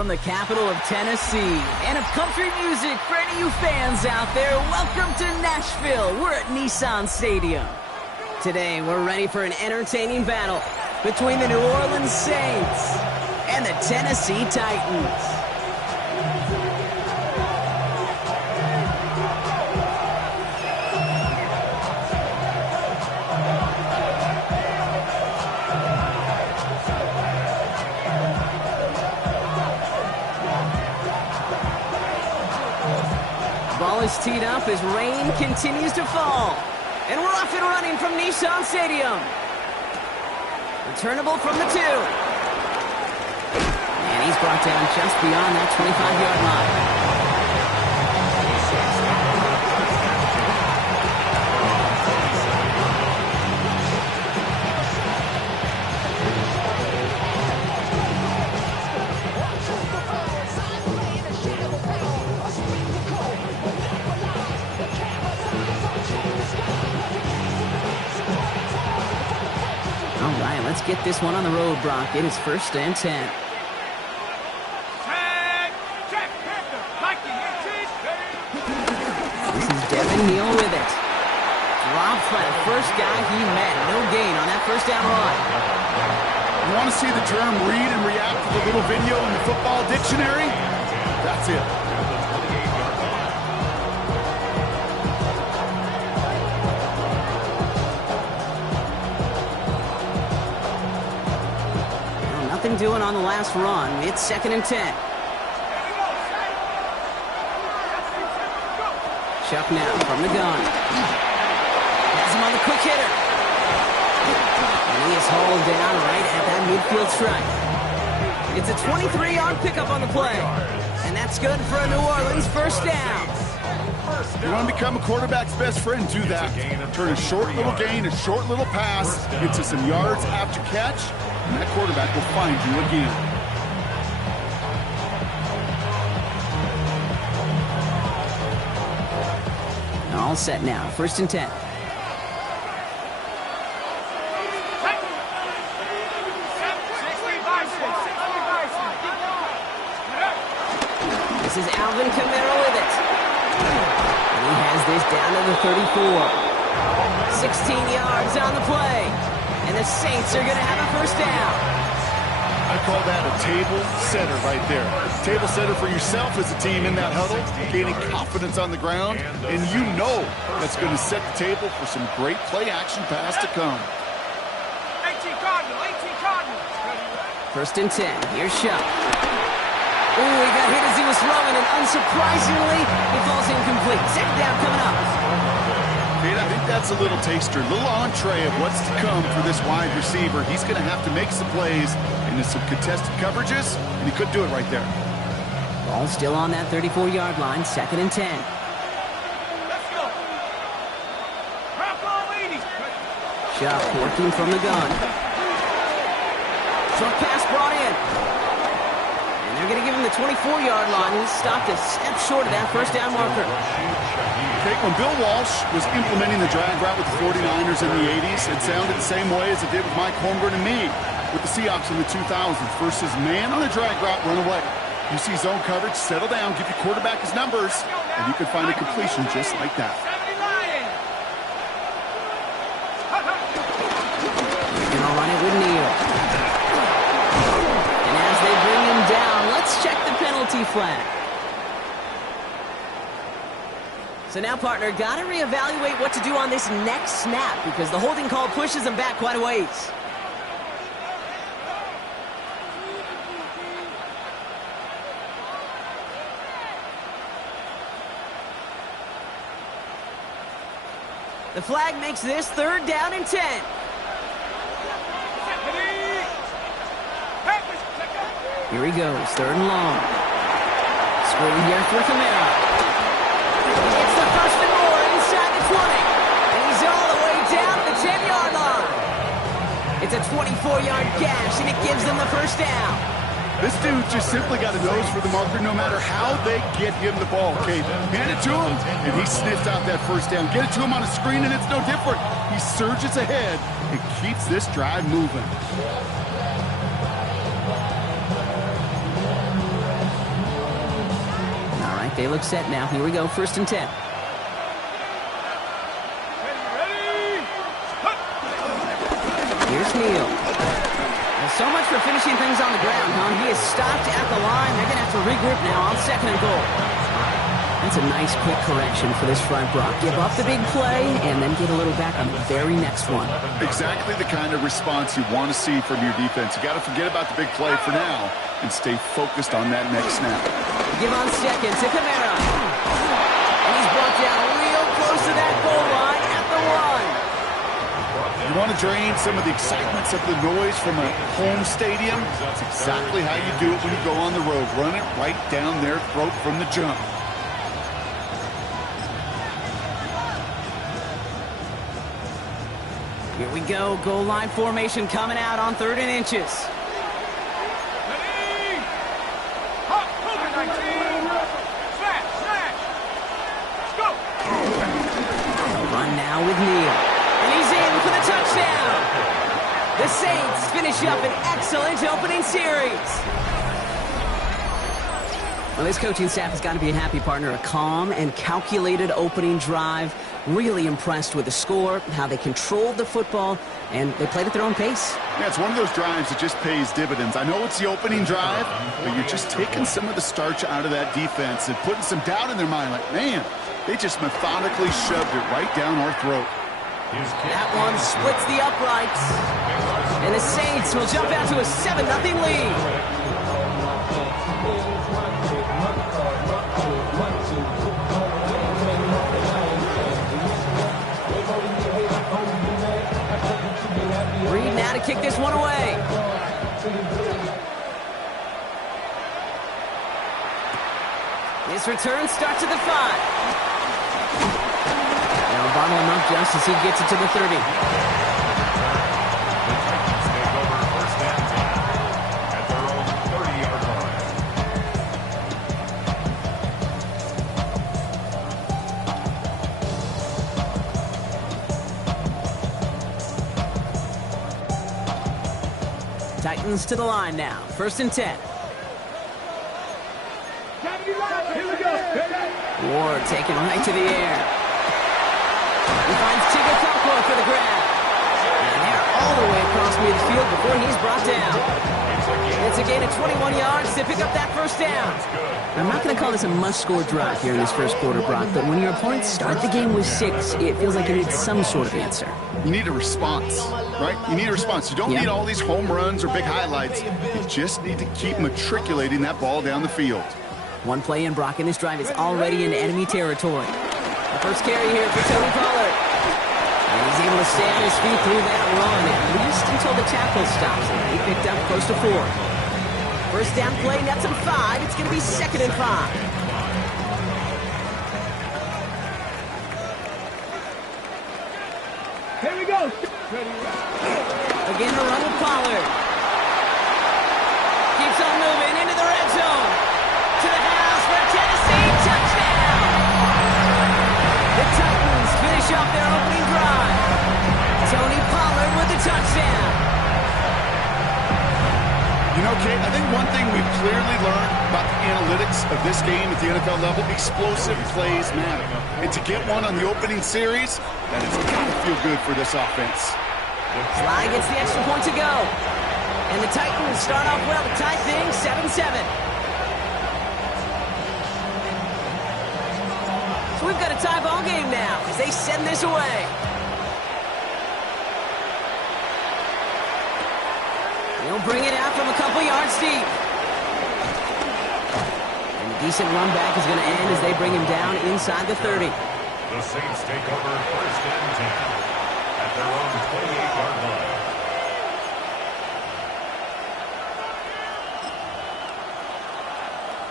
from the capital of Tennessee and of country music for any of you fans out there, welcome to Nashville. We're at Nissan Stadium. Today, we're ready for an entertaining battle between the New Orleans Saints and the Tennessee Titans. Ball is teed up as rain continues to fall. And we're off and running from Nissan Stadium. Returnable from the 2. And he's brought down just beyond that 25-yard line. Let's get this one on the road, Brock. It is 1st and 10. This is Devin Neal with it. Dropped by the first guy he met. No gain on that first down run. You want to see the term read and react to the little video in the football dictionary? That's it. Nothing doing on the last run. It's 2nd and 10. Chuck now from the gun. Has him on the quick hitter. And he is hauled down right at that midfield stripe. It's a 23-yard pickup on the play. And that's good for a New Orleans first down. You want to become a quarterback's best friend, do that. Turn a short little gain, a short little pass into some yards after catch, and that quarterback will find you again. All set now, 1st and 10. This is Alvin Kamara with it. And he has this down to the 34. 16 yards on the play. And the Saints are going to have a first down. I call that a table setter right there. Table setter for yourself as a team in that huddle, gaining confidence on the ground, and you know that's going to set the table for some great play action pass to come. 18 Cardinal. 1st and 10. Here's Shuck. Ooh, he got hit as he was throwing, and unsurprisingly, it falls incomplete. 2nd down coming up. Kate, I think that's a little taster, a little entree of what's to come for this wide receiver. He's going to have to make some plays into some contested coverages, and he could do it right there. Ball still on that 34-yard line, 2nd and 10. Let's go. Shuck working from the gun. Short pass brought in. And they're going to give him the 24-yard line. He stopped a step short of that first down marker. Okay, when Bill Walsh was implementing the drag route with the 49ers in the 80s, it sounded the same way as it did with Mike Holmgren and me with the Seahawks in the 2000s versus man on a drag route, run away. You see zone coverage, settle down, give your quarterback his numbers, and you can find a completion just like that. They're going to run it with Neal. And as they bring him down, let's check the penalty flag. So now, partner, got to reevaluate what to do on this next snap because the holding call pushes him back quite a ways. The flag makes this 3rd down and 10. Here he goes, 3rd and long. Screen here for Kamara. It's the 1st and more inside the 20. And he's all the way down the 10-yard line. It's a 24-yard gash, and it gives them the first down. This dude just simply got a nose for the marker no matter how they get him the ball, Kate. Hand it to him, and he sniffs out that first down. Get it to him on a screen, and it's no different. He surges ahead and keeps this drive moving. They look set now. Here we go, 1st and 10. Ready? Here's Neal. Well, so much for finishing things on the ground, huh? He is stopped at the line. They're going to have to regroup now on 2nd and goal. That's a nice quick correction for this front, Brock. Give up the big play and then get a little back on the very next one. Exactly the kind of response you want to see from your defense. You got to forget about the big play for now and stay focused on that next snap. Give on 2nd to Kamara. And he's brought down real close to that goal line at the 1. You want to drain some of the excitements of the noise from a home stadium? That's exactly how you do it when you go on the road. Run it right down their throat from the jump. Here we go. Goal line formation coming out on 3rd and inches. Ready? Hop, hold it, 19. Smash, smash. Let's go. A run now with Neal. And he's in for the touchdown. The Saints finish up an excellent opening series. Well, this coaching staff has got to be a happy partner. A calm and calculated opening drive. Really impressed with the score, how they controlled the football, and they played at their own pace. Yeah, it's one of those drives that just pays dividends. I know it's the opening drive, but you're just taking some of the starch out of that defense and putting some doubt in their mind. Like, man, they just methodically shoved it right down our throat. That one splits the uprights, and the Saints will jump out to a 7-0 lead. Reed now to kick this one away. His return starts at the 5. Now bottle him up just as he gets it to the 30. Take over 1st and 10 at their own 30-yard line. Titans to the line now. 1st and 10. Ward taken right to the air. He finds Chigakoko for the grab. And they're all the way across midfield before he's brought down. It's a gain of 21 yards to pick up that 1st down. I'm not going to call this a must-score drive here in this 1st quarter, Brock, but when your opponents start the game with 6, it feels like it needs some sort of answer. You need a response, right? You need a response. You don't need all these home runs or big highlights. You just need to keep matriculating that ball down the field. One play in, Brock, and this drive is already in enemy territory. The first carry here for Tony Pollard. And he's able to stay on his feet through that run, at least until the tackle stops him. He picked up close to 4. 1st down play, nets him 5. It's going to be 2nd and 5. Here we go. Again, a run with Pollard. Keeps on moving into the red zone. To the house for a Tennessee touchdown. The Titans finish off their opening drive. Tony Pollard with the touchdown. You know, Kate, I think one thing we've clearly learned about the analytics of this game at the NFL level, explosive plays matter. And to get one on the opening series, that has got to feel good for this offense. Sly gets the extra point to go. And the Titans start off well to tie things 7-7. So we've got a tie ball game now as they send this away. He'll bring it out from a couple yards deep. And a decent run back is going to end as they bring him down inside the 30. The Saints take over 1st and 10 at their own 28-yard line.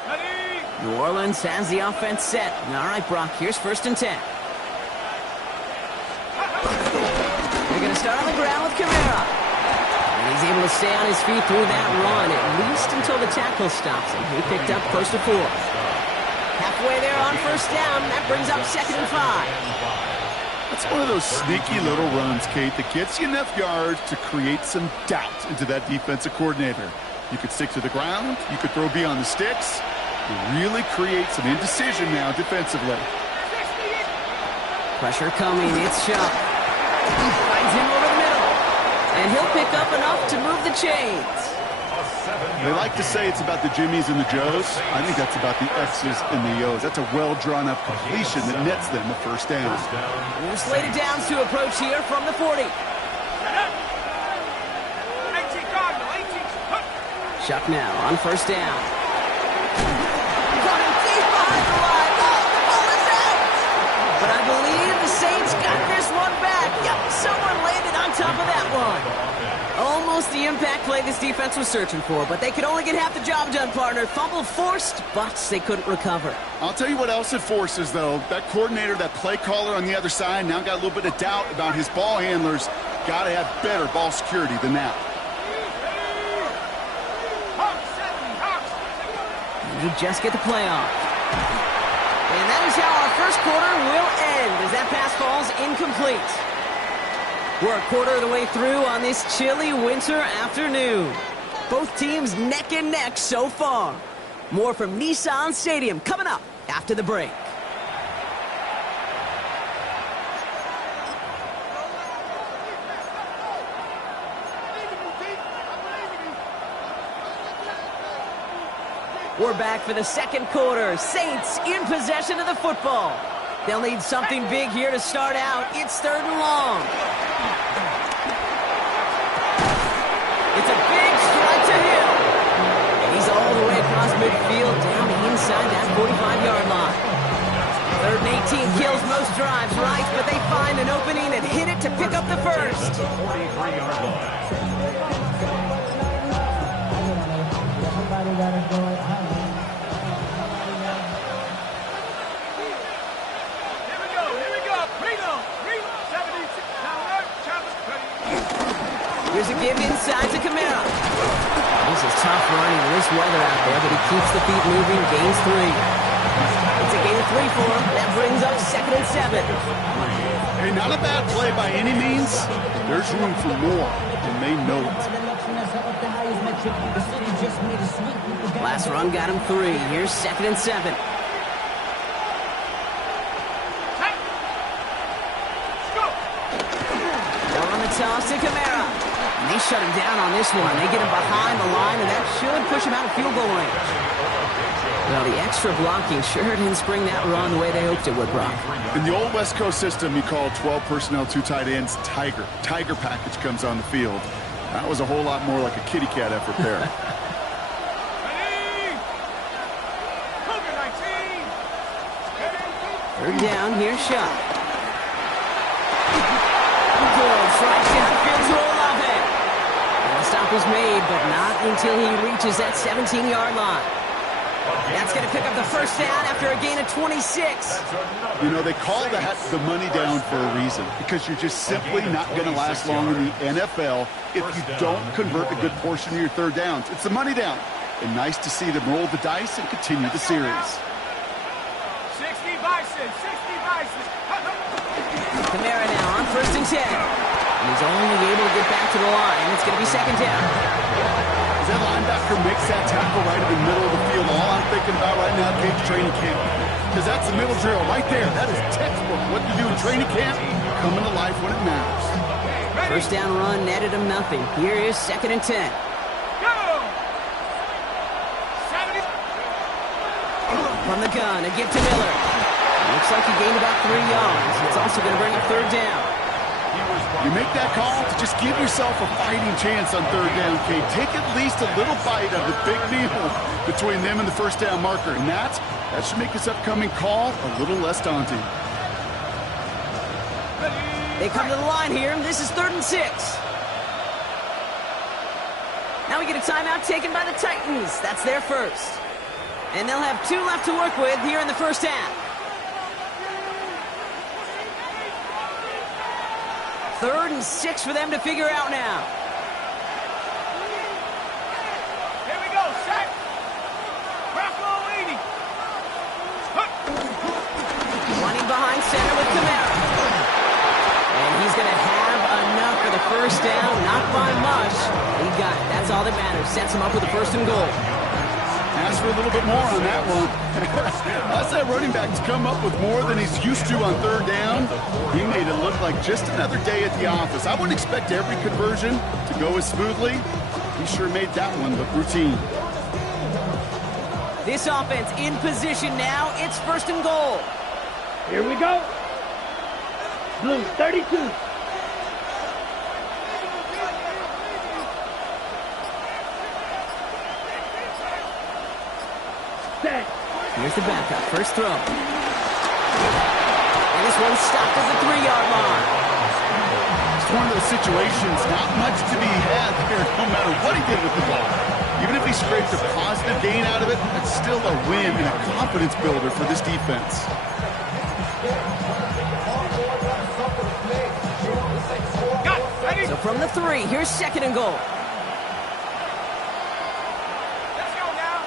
Ready? New Orleans has the offense set. All right, Brock, here's 1st and 10. They're going to start on the ground with Kamara. And he's able to stay on his feet through that run, at least until the tackle stops him. He picked up close to 4. Halfway there on 1st down. That brings up 2nd and 5. It's one of those sneaky little runs, Kate, that gets you enough yards to create some doubt into that defensive coordinator. You could stick to the ground. You could throw beyond the sticks. really create some indecision now defensively. Pressure coming. It's Shuck. Finds him over the middle. And he'll pick up enough to move the chains. They like to say it's about the Jimmies and the Joes. I think that's about the X's and the O's. That's a well-drawn-up completion that nets them a first down. We're slated downs to approach here from the 40. Shuck now on first down. Running deep behind the line. Oh, the ball is out. But I believe the Saints got this one back. Yep, someone landed on top of that one. Almost the impact play this defense was searching for, but they could only get half the job done, partner. Fumble forced, but they couldn't recover. I'll tell you what else it forces, though. That coordinator, that play caller on the other side, now got a little bit of doubt about his ball handlers. Got to have better ball security than that. You just get the play off. And that is how our first quarter will end as that pass falls incomplete. We're a quarter of the way through on this chilly winter afternoon. Both teams neck and neck so far. More from Nissan Stadium coming up after the break. We're back for the second quarter. Saints in possession of the football. They'll need something big here to start out. It's third and long. It's a big strike to Hill. And he's all the way across midfield down inside that 45-yard line. Third and 18 kills most drives, right? But they find an opening and hit it to pick up the first. 43-yard line. Here's a give inside to Kamara. This is tough running in this weather out there, but he keeps the feet moving, gains 3. It's a gain of 3 for him. That brings up 2nd and 7. Hey, not a bad play by any means. There's room for more, and they know it. Last run got him 3. Here's 2nd and 7. Down on the toss to Kamara. And they shut him down on this one. They get him behind the line, and that should push him out of field goal range. Well, the extra blocking sure didn't spring that run the way they hoped it would, Brock. In the old West Coast system, you call 12 personnel, 2 tight ends, Tiger. Tiger package comes on the field. That was a whole lot more like a kitty cat effort there. Third down, here's Shuck. Good, strikes downfield to Olave. And the stop was made, but not until he reaches that 17-yard line. That's going to pick up the first down after a gain of 26. You know, they call that the money down for a reason, because you're just simply not going to last long in the NFL if you don't convert a good portion of your third downs. It's the money down. And nice to see them roll the dice and continue the series. 60 vices, 60 vices. Kamara now on 1st and 10. And he's only able to get back to the line. It's going to be 2nd down. As that linebacker makes that tackle right in the middle of the field, all I'm thinking about right now, Cade's training camp. Because that's the middle drill right there. That is textbook. What you do in training camp, coming to life when it matters. First down run netted him nothing. Here is 2nd and 10. Go! 70. From the gun, a give to Miller. Looks like he gained about 3 yards. It's also going to bring up third down. You make that call to just give yourself a fighting chance on third down, Cade. Take at least a little bite of the big meal between them and the first down marker. And that should make this upcoming call a little less daunting. They come to the line here, and this is 3rd and 6. Now we get a timeout taken by the Titans. That's their first. And they'll have 2 left to work with here in the first half. 3rd and 6 for them to figure out now. Here we go, set. Rocco 80. Running behind center with Kamara. And he's going to have enough for the first down. Not by much. He got it. That's all that matters. Sets him up with a 1st and goal. asked for a little bit more on that one. As that running back's come up with more than he's used to on third down, he made it look like just another day at the office. I wouldn't expect every conversion to go as smoothly. He sure made that one look routine. This offense in position now. It's 1st and goal. Here we go. Blue 32. Set. Here's the backup. First throw. And this one stopped at the 3-yard line. It's one of those situations, not much to be had here, no matter what he did with the ball. Even if he scraped a positive gain out of it, that's still a win and a confidence builder for this defense. So from the 3, here's 2nd and goal. Let's go now.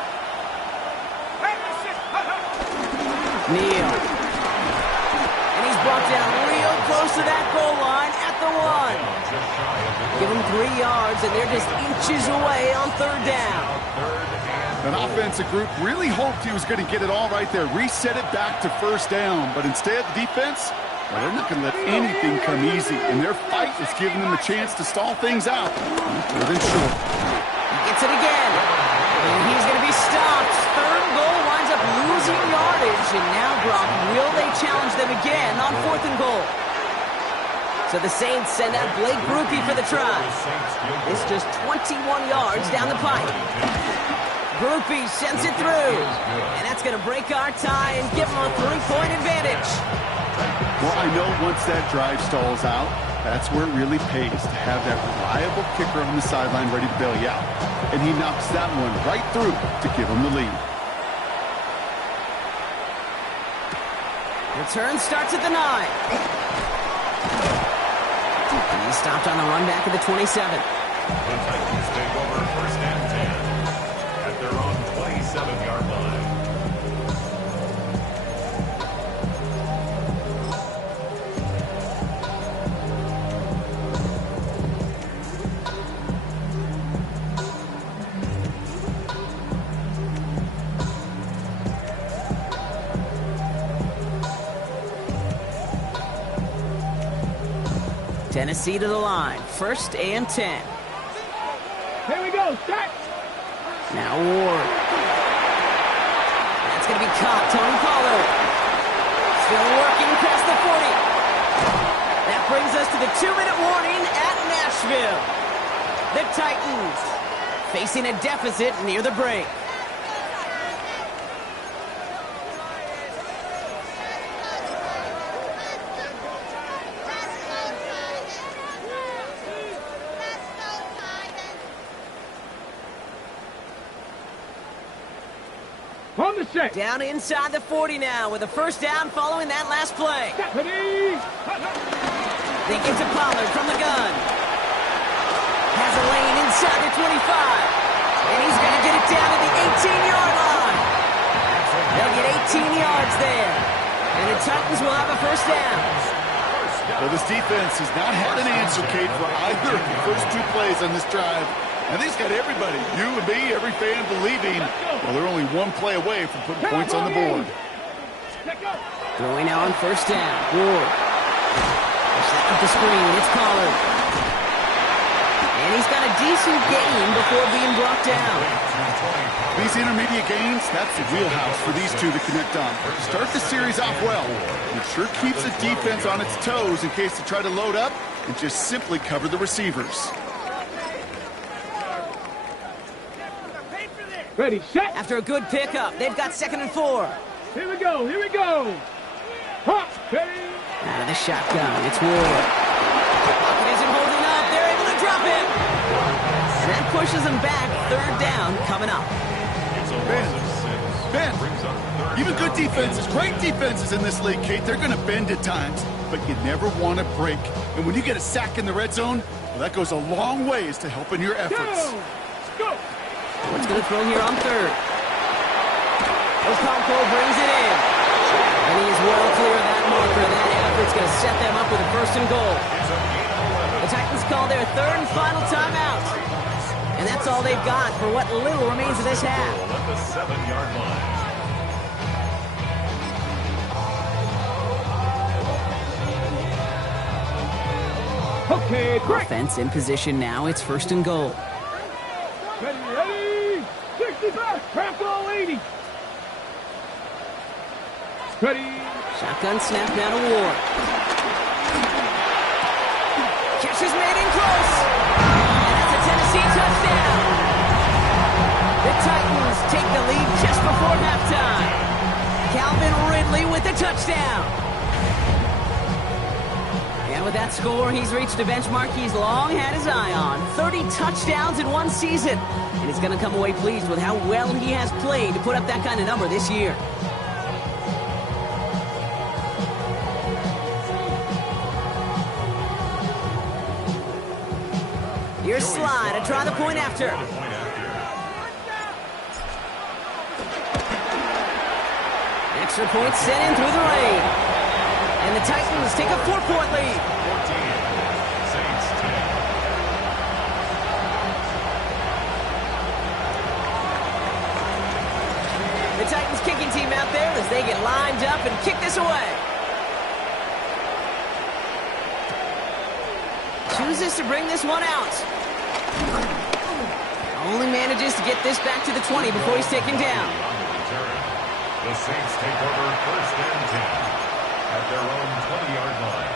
Neal. And he's brought down real close to that goal line at the 1. Give him 3 yards, and they're just inches away on 3rd down. That offensive group really hoped he was going to get it all right there, reset it back to 1st down. But instead, the defense, well, they're not going to let anything come easy. And their fight is giving them a chance to stall things out. More than sure. He gets it again. And he's going to be stopped. 3rd goal winds up losing yardage. And now, Brock, will they challenge them again on 4th and goal? So the Saints send out Blake Grupe for the try. It's just 21 yards down the pipe. Grupe sends it through. And that's going to break our tie and give them a 3-point advantage. Well, I know once that drive stalls out, that's where it really pays to have that reliable kicker on the sideline ready to bail you out. And he knocks that one right through to give him the lead. Return starts at the 9. And he's stopped on the run back at the 27. The Titans take over 1st and 10 at their own 27-yard line. Tennessee to the line. 1st and 10. Here we go. Start. Now Ward. That's going to be caught. Tony Pollard. Still working past the 40. That brings us to the 2-minute warning at Nashville. The Titans facing a deficit near the break. On the set. Down inside the 40 now with a 1st down following that last play. Stephanie. They get to Pollard from the gun. Has a lane inside the 25. And he's going to get it down to the 18-yard line. They'll get 18 yards there. And the Titans will have a 1st down. Well, this defense has not had an answer, Kate, for either of the first 2 plays on this drive. I think it's got everybody, you and me, every fan believing, well, they're only 1 play away from putting points on the board. Throwing now on 1st down. Ward. Set up the screen. It's Pollard. And he's got a decent gain before being brought down. These intermediate gains, that's the wheelhouse for these two to connect on. Start the series off well. It sure keeps the defense on its toes in case they try to load up and just simply cover the receivers. Ready, set. After a good pickup, they've got 2nd and 4. Here we go. Here we go. Hop, ready. Out of the shotgun, it's Ward. Pocket isn't holding up. They're able to drop him. And that pushes them back. 3rd down coming up. Ben, even good defenses, great defenses in this league, Kate, they're going to bend at times, but you never want to break. And when you get a sack in the red zone, well, that goes a long ways to helping your efforts. Go. What's going to throw here on 3rd? Okonkwo brings it in. And he is well clear of that marker. That effort's going to set them up with a 1st and goal. The Titans call their 3rd and final timeout. And And that's all they've got for what little remains of this half. At the 7-yard line. Okay, great. Offense in position now. It's 1st and goal. Ready. 65. Craft all 80. Ready. Shotgun snap now to Ward. Catch is made in close. And that's a Tennessee touchdown. The Titans take the lead just before halftime. Calvin Ridley with the touchdown. And with that score, he's reached a benchmark he's long had his eye on. 30 touchdowns in one season. And he's going to come away pleased with how well he has played to put up that kind of number this year. Here's Slide to try the point after. Extra point sent in through the rain. And the Titans take a 4-point lead. 14. Saints 10. The Titans kicking team out there as they get lined up and kick this away. Chooses to bring this one out. Only manages to get this back to the 20 before he's taken down. The Saints take over 1st and 10 at their own 20-yard line.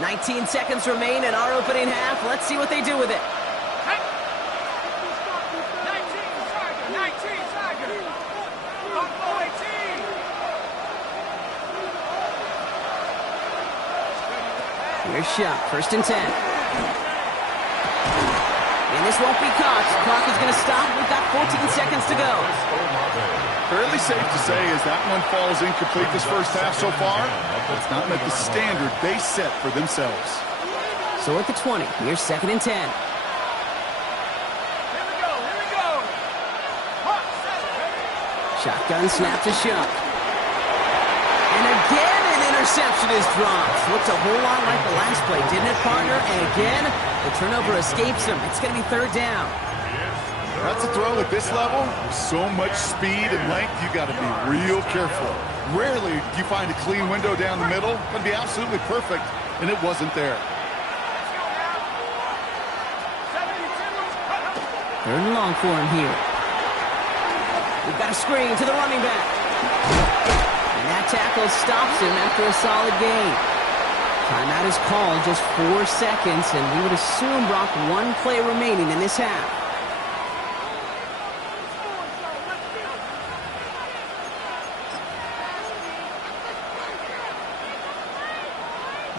"19 seconds remain in our opening half. Let's see what they do with it. 19 Tiger. Buffalo 18. Here's Shuck, 1st and 10. And this won't be caught. Clock is going to stop. We've got 14 seconds to go. Fairly safe to say as that one falls incomplete this first half so far, it's not met the standard they set for themselves. So at the 20, here's 2nd and 10. Here we go. Hawk, set. Shotgun snap to Shuck. And again, an interception is dropped. Looked a whole lot like the last play, didn't it, partner? And again, the turnover escapes him. It's going to be 3rd down. That's a throw at this level. With so much speed and length, you got to be real careful. Rarely do you find a clean window down the middle. It's going to be absolutely perfect, and it wasn't there. 3rd and long for him here. We've got a screen to the running back. And that tackle stops him after a solid gain. Timeout is called, just 4 seconds, and we would assume, Brock, 1 play remaining in this half.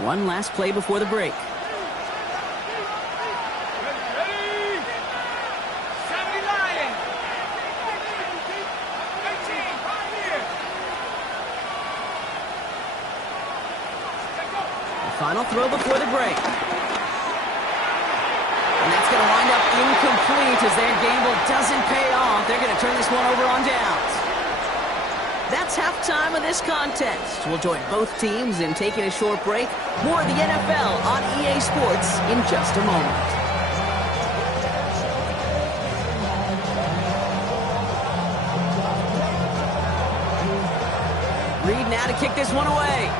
One last play before the break. Ready. 70 Lions. 18, 5 here. The final throw before the break. And that's going to wind up incomplete as their gamble doesn't pay off. They're going to turn this one over on downs. That's halftime of this contest. We'll join both teams in taking a short break. More of the NFL on EA Sports in just a moment. Reed now to kick this one away.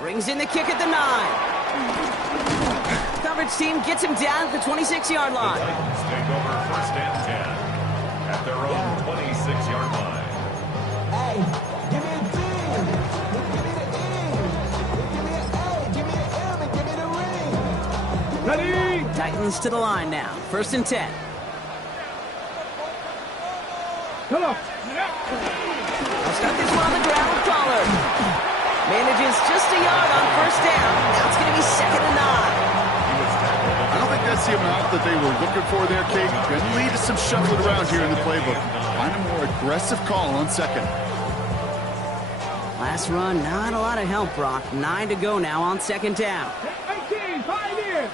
Brings in the kick at the 9. Coverage team gets him down at the 26-yard line. The Titans take over 1st and 10 at their own 26-yard line. Hey, give me a D. Give me the E. Give me an M and give me the ring. Ready. Titans to the line now. 1st and 10. Come on. They'll start this one on the ground with Pollard. Manages just a yard on 1st down. Now it's going to be 2nd and 9. I don't think that's the amount that they were looking for there, Kate. Going to lead to some shuffling around here in the playbook. Find a more aggressive call on 2nd. Last run, not a lot of help, Brock. 9 to go now on 2nd down. 18, Pioneer.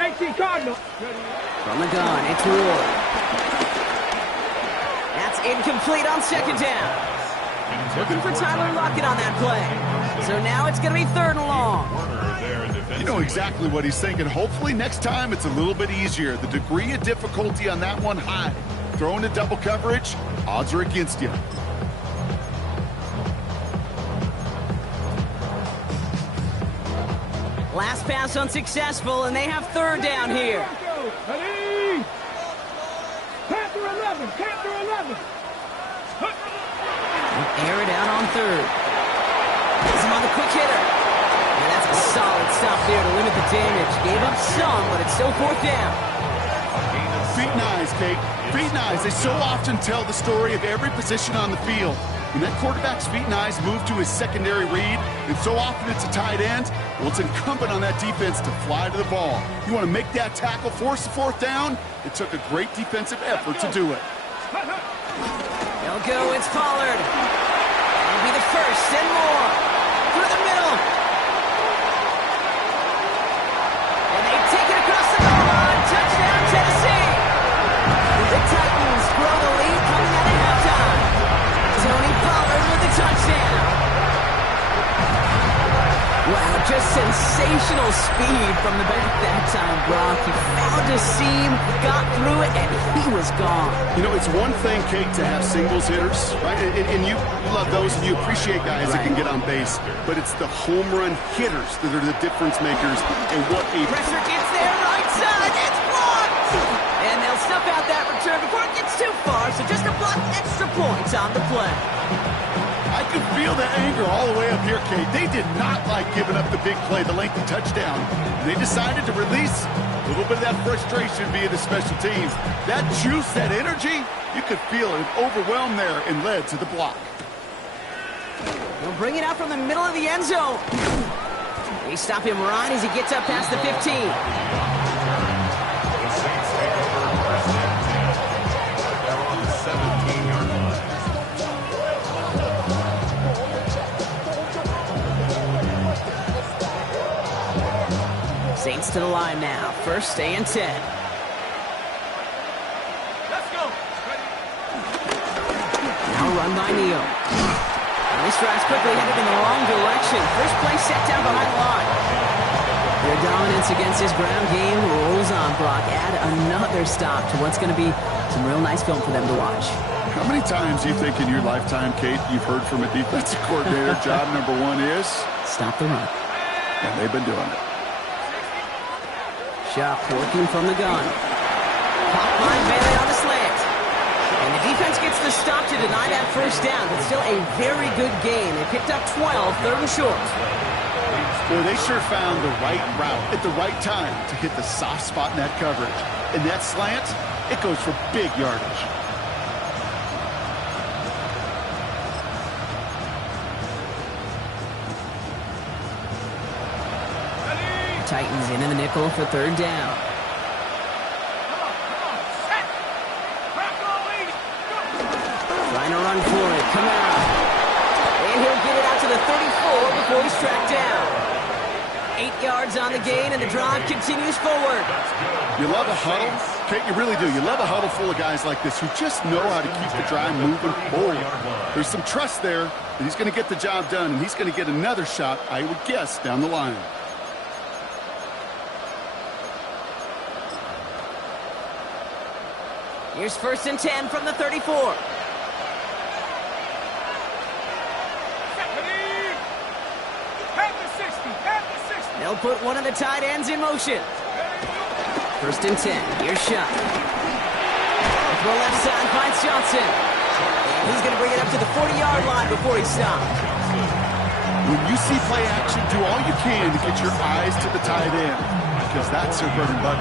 18, Cardinal. From the gun, it's Ward. That's incomplete on 2nd down. Looking for Tyler Lockett on that play. So now it's going to be 3rd and long. You know exactly what he's thinking. Hopefully next time it's a little bit easier. The degree of difficulty on that one high. Throwing to double coverage, odds are against you. Last pass unsuccessful, and they have 3rd down here. Ready? Panther 11, Panther 11. Air it out on 3rd. Has him on the quick hitter. And that's a solid stop there to limit the damage. Gave up some, but it's still 4th down. Feet and eyes, Kate. Feet and eyes. They so often tell the story of every position on the field. When that quarterback's feet and eyes move to his secondary read, and so often it's a tight end, well, it's incumbent on that defense to fly to the ball. You want to make that tackle, force the 4th down? It took a great defensive effort to do it. They'll go, it's Pollard. That'll be the 1st and more. Through the middle. And they take it across the goal line. Touchdown, Tennessee. The Titans grow the lead coming out of halftime. Tony Pollard with the touchdown. Wow, just sensational speed from the back that time, Brock. He found a seam, got through it, and he was gone. You know, it's one thing, Kate, to have singles hitters, right? And you love those, and you appreciate guys that can get on base. But it's the home run hitters that are the difference makers. And what a... Pressure gets there, right side, it's blocked! And they'll snuff out that return before it gets too far, so just a block extra points on the play. I can feel the anger all the way up here, Kate. They did not like giving up the big play, the lengthy touchdown. They decided to release a little bit of that frustration via the special teams. That juice, that energy, you could feel it overwhelmed there and led to the block. They'll bring it out from the middle of the end zone. They stop him right as he gets up past the 15. The Saints take over 1st and 10. They're on the 17-yard line. Saints to the line now. 1st and 10. Let's go. Now run by Neal. And this drive's quickly headed in the wrong direction. First play set down behind the line. Their dominance against his ground game rolls on, Brock. Add another stop to what's going to be some real nice film for them to watch. How many times do you think in your lifetime, Kate, you've heard from a defensive coordinator, job number 1 is? Stop the run. And they've been doing it. Shuck working from the gun. Pop by Bailey on the slant. And the defense gets the stop to deny that 1st down, but still a very good game. They picked up 12, 3rd and short. Boy, they sure found the right route at the right time to hit the soft spot in that coverage. And that slant, it goes for big yardage. Titans in the nickel for 3rd down. Come on, set. Crack all 80. Go. Trying to run for it. Kamara. And he'll get it out to the 34 before he's tracked down. 8 yards on the gain, and the drive continues forward. You love a huddle, Kate, you really do. You love a huddle full of guys like this who just know how to keep the drive moving forward. There's some trust there that he's going to get the job done, and he's going to get another shot, I would guess, down the line. Here's 1st and 10 from the 34. Ready. Pat the 60. Pat the 60. They'll put one of the tight ends in motion. 1st and 10. Here's Shuck. To the left side finds Johnson. And he's going to bring it up to the 40-yard line before he stops. When you see play action, do all you can to get your eyes to the tight end, because that's their bread and butter.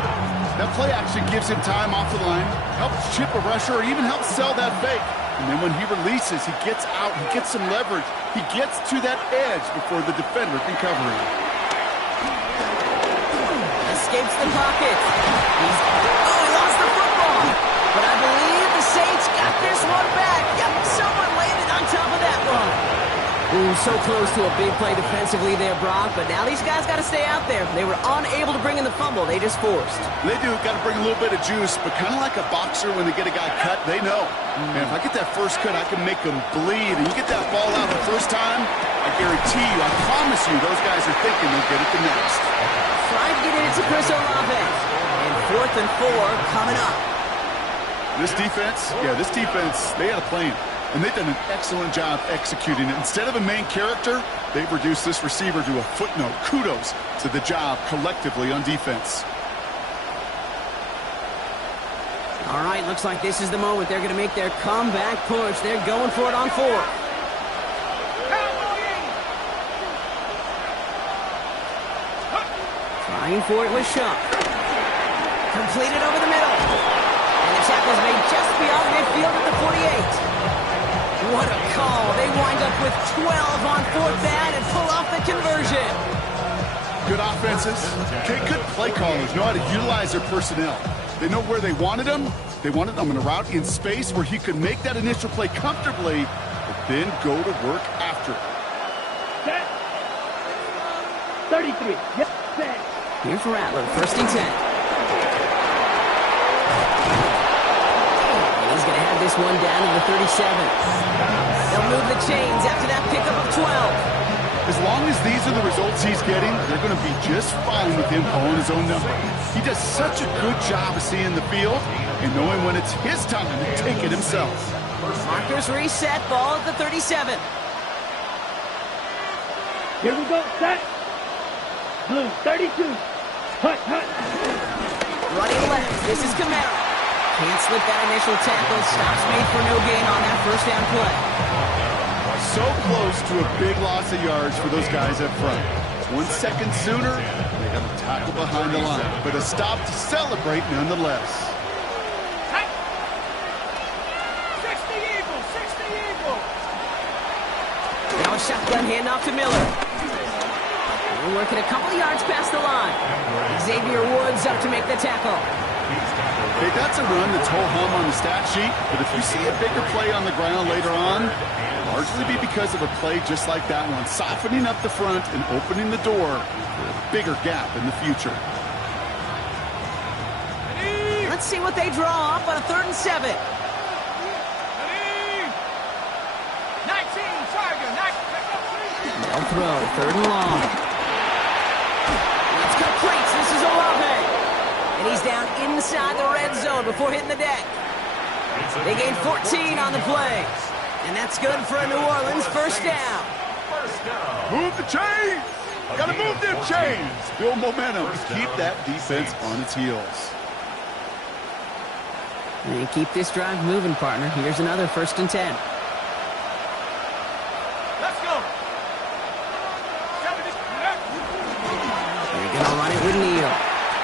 That play action gives him time off the line, helps chip a rusher, or even helps sell that fake. And then when he releases, he gets out, he gets some leverage. He gets to that edge before the defender can cover him. Escapes the pocket. He lost the football. But I believe the Saints got this one back. Yep, someone landed on top of that one. Ooh, so close to a big play defensively there, Brock, but now these guys got to stay out there. They were unable to bring in the fumble. They just forced. They do. Got to bring a little bit of juice, but kind of like a boxer when they get a guy cut, they know. Man, if I get that first cut, I can make them bleed. And you get that ball out the first time, I guarantee you, I promise you, those guys are thinking they'll get it the next. Trying to get it into Chris Olave. And 4th and 4 coming up. This defense, they had a plan. And they've done an excellent job executing it. Instead of a main character, they've reduced this receiver to a footnote. Kudos to the job collectively on defense. All right, looks like this is the moment. They're going to make their comeback push. They're going for it on 4th. Trying for it with Shuck. Completed over the middle. And the tackle's made just beyond midfield at the 48. What a call. They wind up with 12 on 4th down and pull off the conversion. Good offenses. Okay, good play callers know how to utilize their personnel. They know where they wanted them. They wanted them in a route in space where he could make that initial play comfortably, but then go to work after it. Set. 33. Yes, set. Here's Rattler, 1st and 10. And he's going to have this one down to the 37. They'll move the chains after that pickup of 12. As long as these are the results he's getting, they're going to be just fine with him calling his own number. He does such a good job of seeing the field and knowing when it's his time to take it himself. Markers reset, ball at the 37. Here we go. Set. Blue, 32. Hut, hut. Running left, this is Kamara. Can't slip that initial tackle. Stops made for no gain on that 1st down play. So close to a big loss of yards for those guys up front. 1 second sooner, they got a tackle behind the line, but a stop to celebrate nonetheless. 60 Eagles, 60 Eagles. Now a shotgun handoff to Miller. We're working a couple of yards past the line. Xavier Woods up to make the tackle. Okay, that's a run that's ho-hum on the stat sheet, but if you see a bigger play on the ground later on, largely be because of a play just like that one, softening up the front and opening the door for a bigger gap in the future. Let's see what they draw up on a 3rd and 7. 19, Tiger, 19. They'll throw, 3rd and long. Let's go plates, this is Olave. And he's down inside the red zone before hitting the deck. They gain 14 on the play. And that's good for a New Orleans 1st down. Move the chains! Gotta move them chains! Build momentum. Keep that defense on its heels. And keep this drive moving, partner. Here's another 1st and 10. Let's go. They're going to run it with Neal.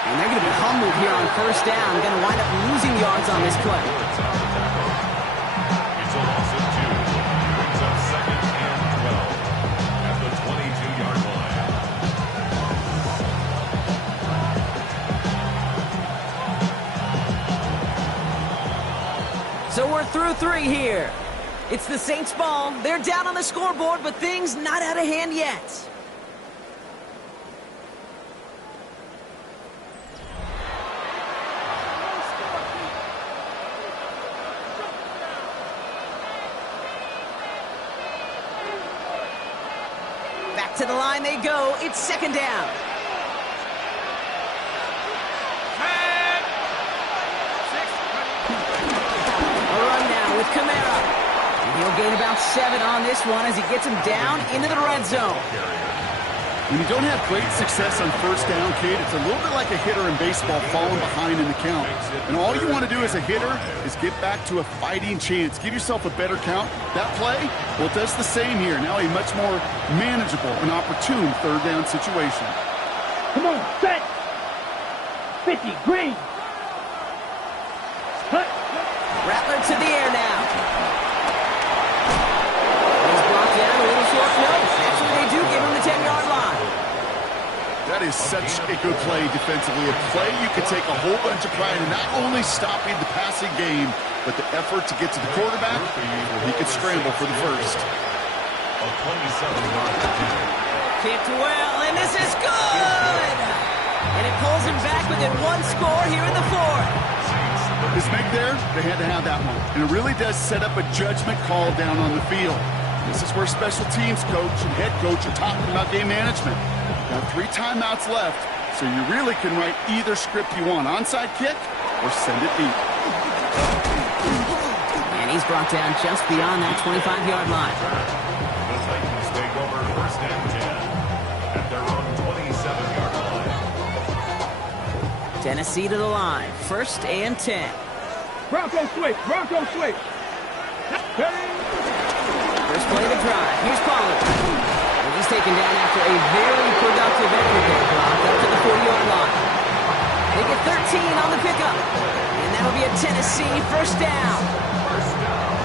And they're going to be humbled here on 1st down. Going to wind up losing yards on this play. It's a loss of 2. Brings up 2nd and 12 at the 22-yard line. So we're through 3 here. It's the Saints' ball. They're down on the scoreboard, but things not out of hand yet. Back to the line they go. It's 2nd down. A run now with Kamara. And he'll gain about 7 on this one as he gets him down into the red zone. When you don't have great success on 1st down, Kate, it's a little bit like a hitter in baseball falling behind in the count. And all you want to do as a hitter is get back to a fighting chance. Give yourself a better count. That play, well, it does the same here. Now a much more manageable and opportune 3rd down situation. Come on, set. 50, green. Hut. Rattler to the air now. He's brought down a little short. No, actually they do give him the 10-yard line. That is such a good play defensively. A play you could take a whole bunch of pride in not only stopping the passing game, but the effort to get to the quarterback where he could scramble for the 1st. of 27-yard attempt. Kicked well, and this is good! And it pulls him back within one score here in the fourth. This make there, they had to have that one. And it really does set up a judgment call down on the field. This is where special teams coach and head coach are talking about game management. Got 3 timeouts left, so you really can write either script you want. Onside kick or send it deep. And he's brought down just beyond that 25-yard line. The Titans take over first and 10 at their own 27-yard line. Tennessee to the line. First and 10. Bronco switch. Bronco switch. First play of the drive. Here's Pollard. And he's taken down after a very productive effort there, Brock, up to the 40-yard line. They get 13 on the pickup. And that'll be a Tennessee first down.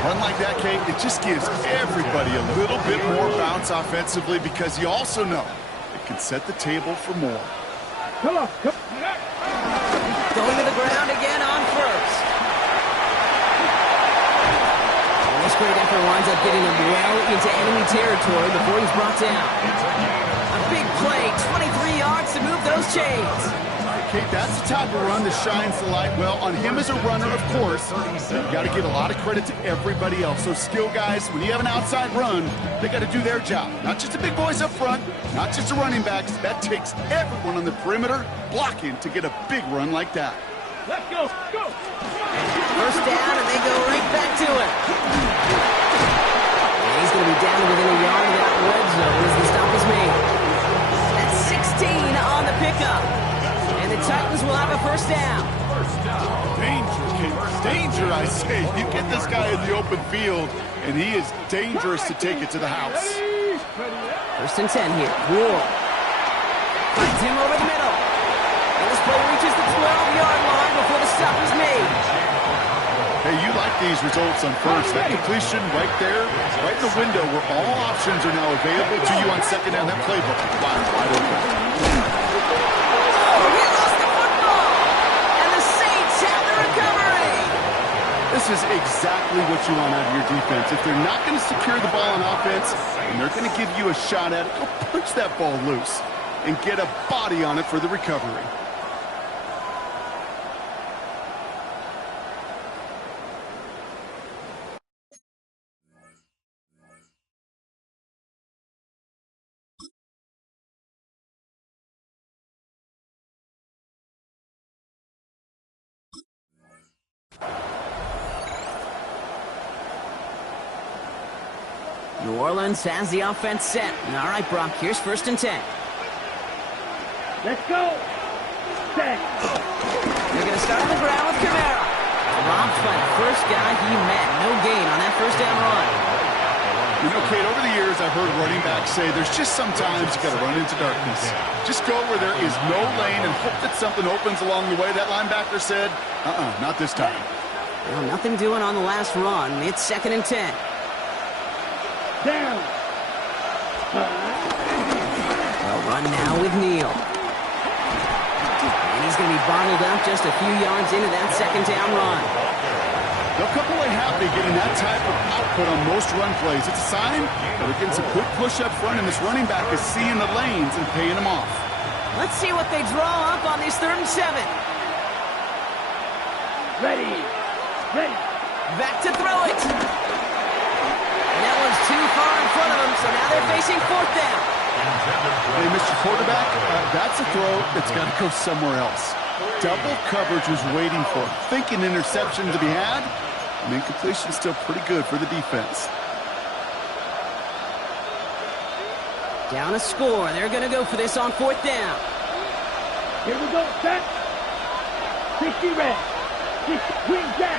Run like that, Kate, it just gives everybody a little bit more bounce offensively because you also know it can set the table for more. Come on. Come. Going to the ground again on first. And this great effort winds up getting him well into enemy territory before he's brought down. A big play, 23 yards to move those chains. Kate, that's the type of run that shines the light well on him as a runner, of course. You got to give a lot of credit to everybody else. Those skill guys, when you have an outside run, they got to do their job. Not just the big boys up front, not just the running backs. That takes everyone on the perimeter blocking to get a big run like that. Let's go. Go. First down, and they go right back to it. And he's going to be down within a yard of that red zone as the stop is made. That's 16 on the pickup. And the Titans will have a first down. Danger, Kate. Danger, I say. You get this guy in the open field, and he is dangerous to take it to the house. First and 10 here. Ward finds him over the middle. And this play reaches the 12-yard line before the stop is made. Hey, you like these results on first. That completion right there, right in the window where all options are now available to you on second down. That playbook wide open. This is exactly what you want out of your defense. If they're not going to secure the ball on offense, and they're going to give you a shot at it, go punch that ball loose and get a body on it for the recovery. New Orleans has the offense set. All right, Brock, here's first and 10. Let's go. Set. They're going to start on the ground with Kamara. Dropped by the first guy he met. No gain on that first down run. You know, Kate, over the years, I've heard running backs say there's just sometimes you got to run into darkness. Just go where there is no lane and hope that something opens along the way. That linebacker said, not this time. Well, nothing doing on the last run. It's second and 10. Down. Well, run now with Neal. And he's going to be bottled up just a few yards into that second down run. They'll come away happy getting that type of output on most run plays. It's a sign that they're getting some good push up front, and this running back is seeing the lanes and paying them off. Let's see what they draw up on this third and 7. Ready. Ready. Back to throw it. That one's too far in front of him, so now they're facing fourth down. Hey, Mr. Quarterback, that's a throw that's got to go somewhere else. Double coverage was waiting for him. Thinking interception to be had, and incompletion's still pretty good for the defense. Down a score. They're going to go for this on fourth down. Here we go. Set. 60 red. 60 green jack.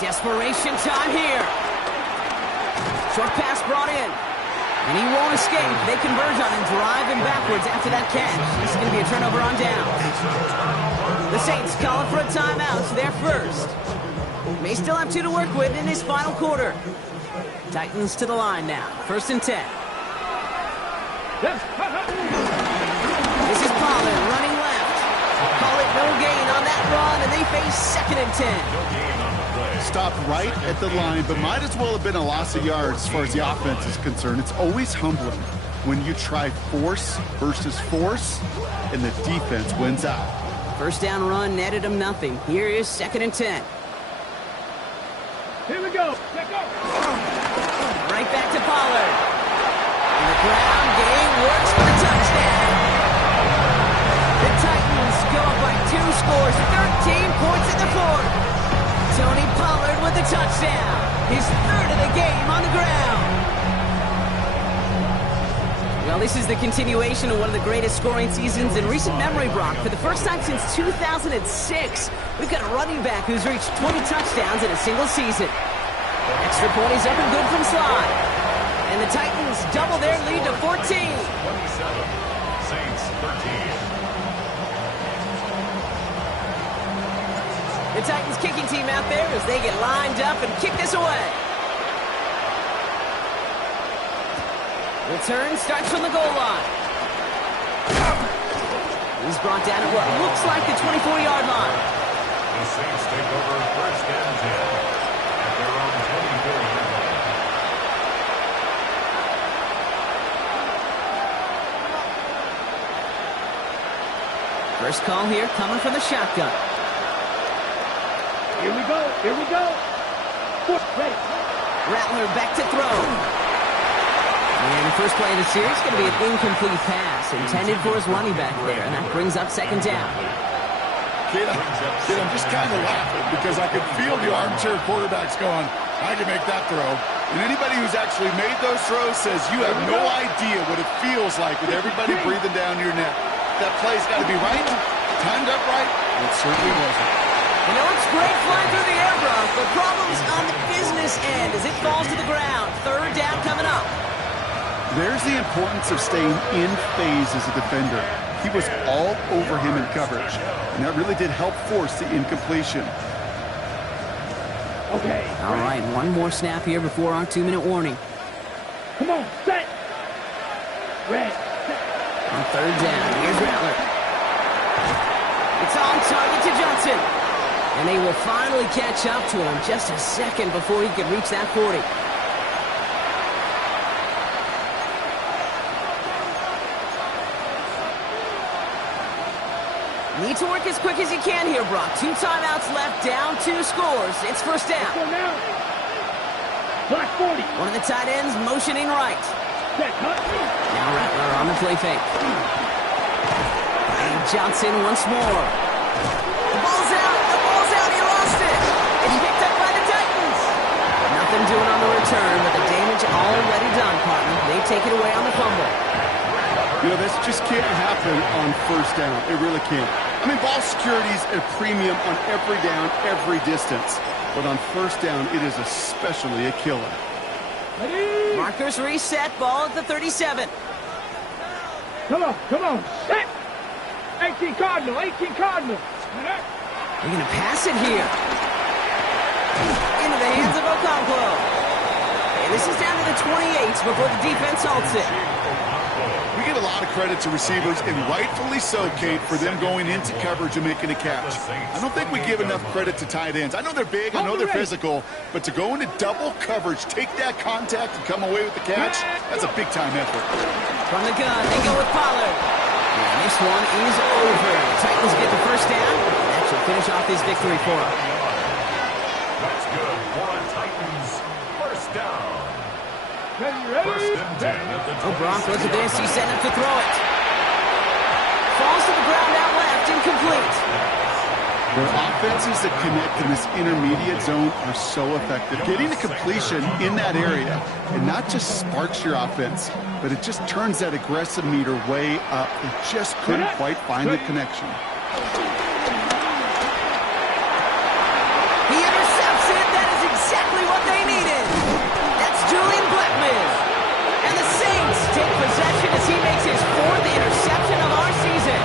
Desperation time here. Short pass brought in. And he won't escape. They converge on him, drive him backwards after that catch. This is going to be a turnover on down. The Saints calling for a timeout. They're first. May still have 2 to work with in his final quarter. Titans to the line now. First and 10. This is Pollard running left. Call it no gain on that run, and they face 2nd and 10. No gain on the play. Stopped right at the line, but might as well have been a loss of yards as far as the offense is concerned. It's always humbling when you try force versus force, and the defense wins out. First down run netted him nothing. Here is 2nd and 10. Here we go. Let go. Right back to Pollard. And the ground game works for the touchdown. The Titans go up by 2 scores, 13 points in the 4th. Tony Pollard with the touchdown. His 3rd of the game on the ground. Well, this is the continuation of one of the greatest scoring seasons in recent memory, Brock. For the first time since 2006, we've got a running back who's reached 20 touchdowns in a single season. Extra point is up and good from Sly. And the Titans double their lead to 14. 27. Saints 13. The Titans kicking team out there as they get lined up and kick this away. Return starts from the goal line. He's brought down at what looks like the 24-yard line. The Saints take over 1st and 10 at their own 24-yard line. First call here coming from the shotgun. Here we go. Here we go. Ready. Rattler back to throw. And the first play of the series is going to be an incomplete pass intended for his running back there, and that brings up 2nd down. Kid, I'm just kind of laughing because I could feel the armchair quarterbacks going, I can make that throw. And anybody who's actually made those throws says you have no idea what it feels like with everybody breathing down your neck. That play's got to be right, timed up right, and it certainly wasn't. You know, it's great flying through the air, Brock, but problems on the business end as it falls to the ground. 3rd down coming up. There's the importance of staying in phase as a defender. He was all over him in coverage, and that really did help force the incompletion. Okay. All right, one more snap here before our 2-minute warning. Come on. Set. Red. On 3rd down, here's Rattler. It's on target to Johnson. And they will finally catch up to him just a second before he can reach that 40. Need to work as quick as you can here, Brock. 2 timeouts left, down 2 scores. It's 1st down. Go now. Black 40. One of the tight ends motioning right. Set. Cut. Now Rattler on the play fake. And Johnson once more. The ball's out. The ball's out. He lost it. It's picked up by the Titans. Nothing doing on the return, but the damage already done, partner. They take it away on the fumble. You know, this just can't happen on 1st down. It really can't. I mean, ball security's a premium on every down, every distance. But on 1st down, it is especially a killer. Ready. Markers reset. Ball at the 37. Come on. Come on. Set. 18 Cardinal. 18 Cardinal. They're going to pass it here. Into the hands of Okonkwo. And this is down to the 28 before the defense halts it. We give a lot of credit to receivers, and rightfully so, Kate, for them going into coverage and making a catch. I don't think we give enough credit to tight ends. I know they're big, I know they're physical, but to go into double coverage, take that contact, and come away with the catch, that's a big-time effort. From the gun, they go with Pollard. And this one is over. The Titans get the 1st down. That should finish off this victory for them. That's good for a Titans 1st down. Ready. 1st and 10 at the 26. Oh, Brock, look at this. He's setting up to throw it. Falls to the ground out left, incomplete. Their offenses that connect in this intermediate zone are so effective. Getting the completion in that area, and not just sparks your offense, but it just turns that aggressive meter way up. They just couldn't quite find the connection. He intercepts it. That is exactly what they needed. That's Julian Blackman. And the Saints take possession as he makes his 4th interception of our season.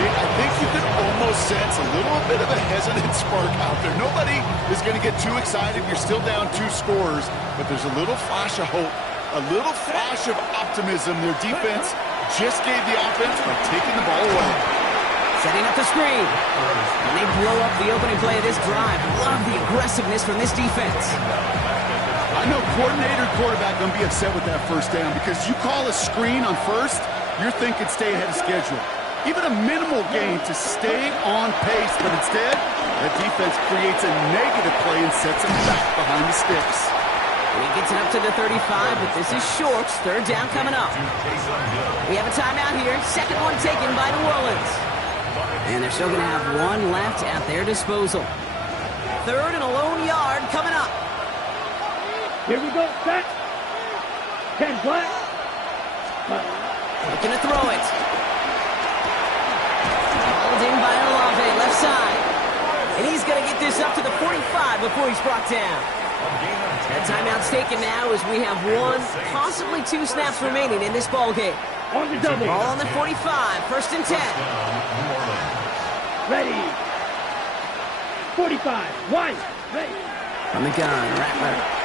I think you can almost sense a little bit of a hesitant spark out there. Nobody is going to get too excited. You're still down 2 scores, but there's a little flash of hope, a little flash of optimism. Their defense just gave the offense by taking the ball away. Setting up the screen. And they blow up the opening play of this drive. Love the aggressiveness from this defense. I know coordinator and quarterback going to be upset with that first down because you call a screen on first, you're thinking stay ahead of schedule. Even a minimal gain to stay on pace, but instead, the defense creates a negative play and sets him back behind the sticks. And he gets it up to the 35, but this is short. Third down coming up. We have a timeout here. Second one taken by New Orleans. And they're still going to have one left at their disposal. Third and a lone yard coming up. Here we go, set. 10 flat. Looking to throw it. Hauled in by Olave, left side. And he's going to get this up to the 45 before he's brought down. The timeout's taken now as we have one, possibly two snaps remaining in this ball game. On the double. Ball on the 45, first and 10. Ready. 45. Wide. Ready. From the gun, Rattler.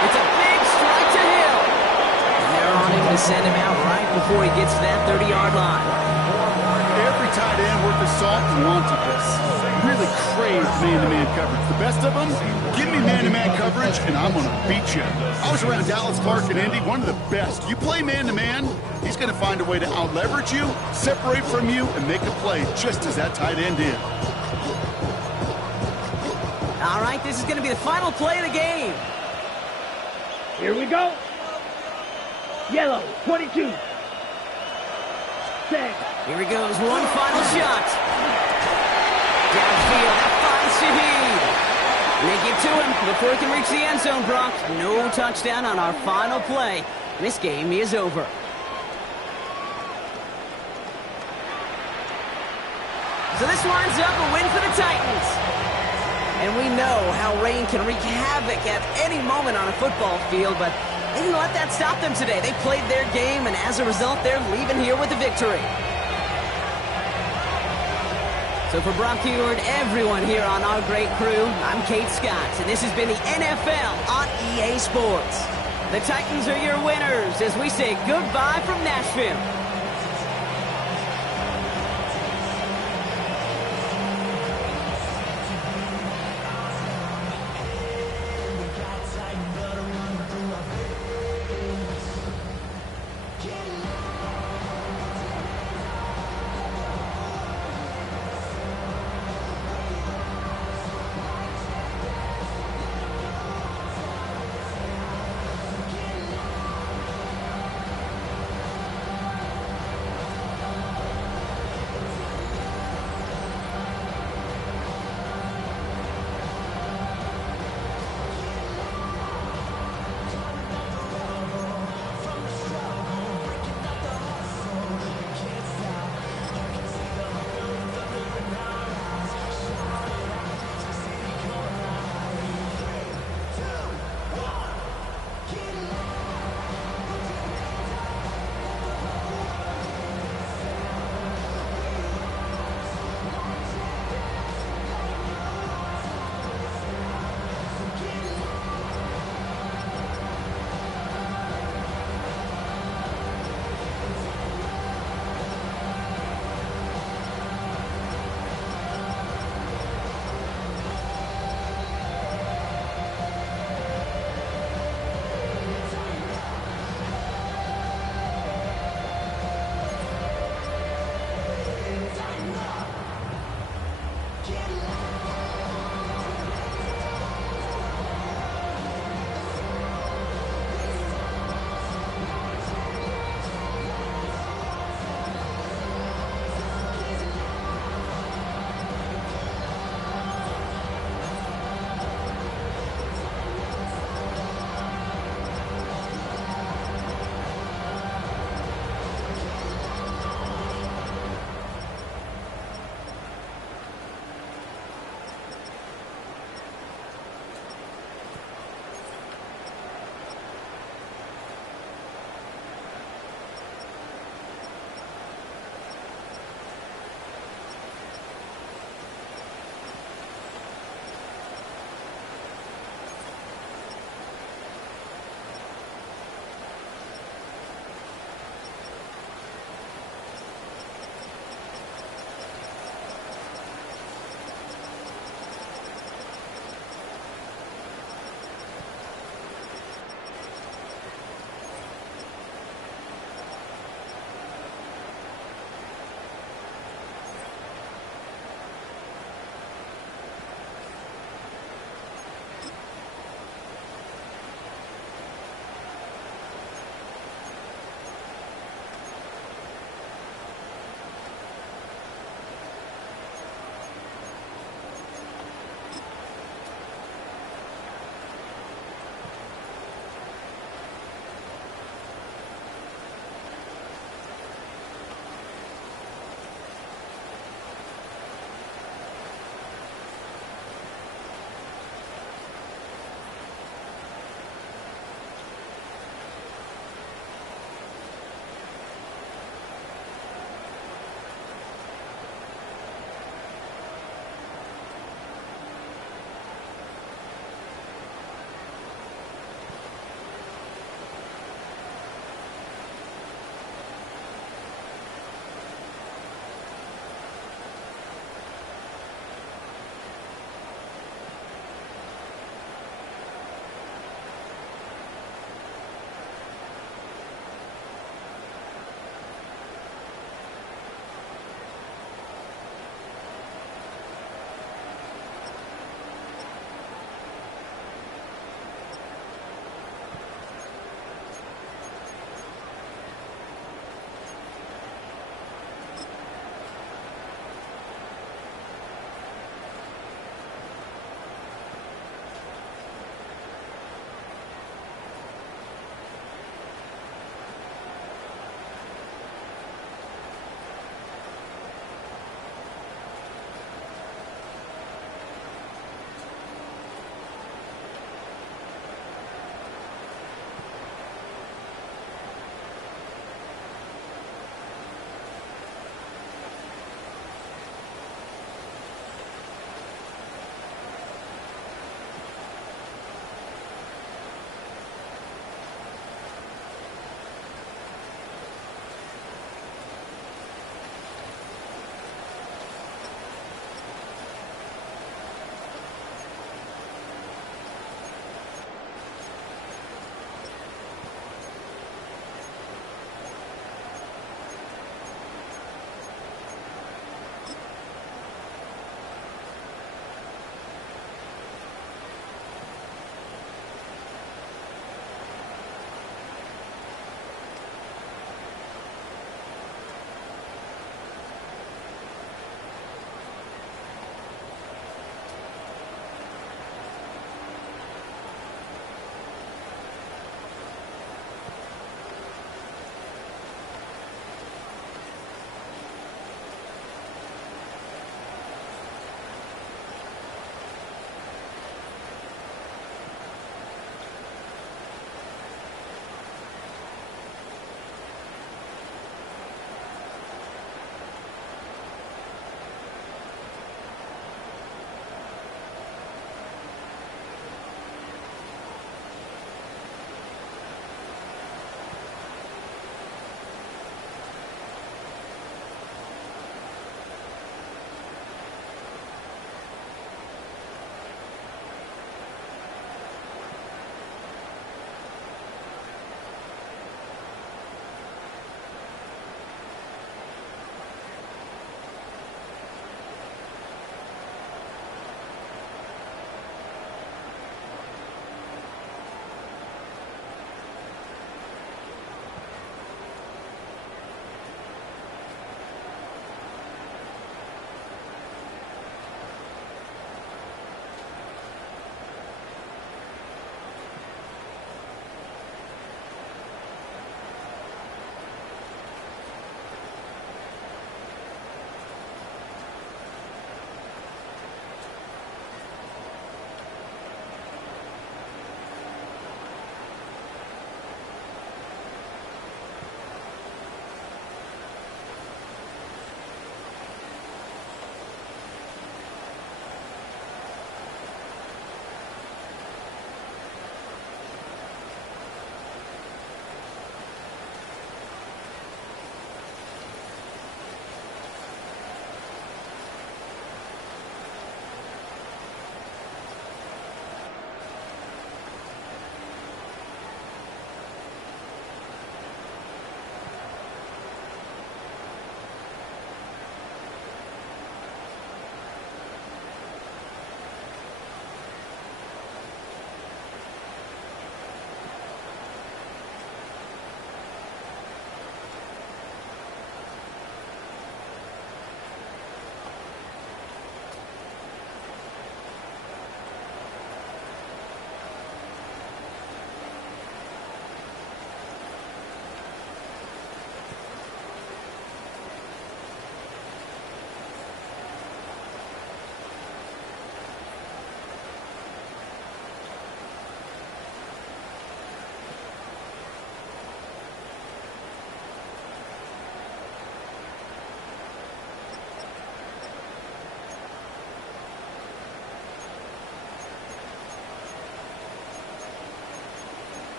It's a big strike to Hill. And they're on him to send him out right before he gets to that 30-yard line. Every tight end worth his salt wanted this. Really craved man-to-man coverage. The best of them, give me man-to-man coverage, and I'm going to beat you. I was around Dallas Clark and Indy, one of the best. You play man-to-man, he's going to find a way to out-leverage you, separate from you, and make a play just as that tight end did. All right, this is going to be the final play of the game. Here we go. Yellow, 22. Set. Here he goes, one final shot. Downfield, that finds Shaheed. And they get to him before he can reach the end zone, Brock. No touchdown on our final play. This game is over. So this winds up a win for the Titans. And we know how rain can wreak havoc at any moment on a football field, but they didn't let that stop them today. They played their game, and as a result, they're leaving here with a victory. So for Brock Huard, everyone here on our great crew, I'm Kate Scott, and this has been the NFL on EA Sports. The Titans are your winners as we say goodbye from Nashville.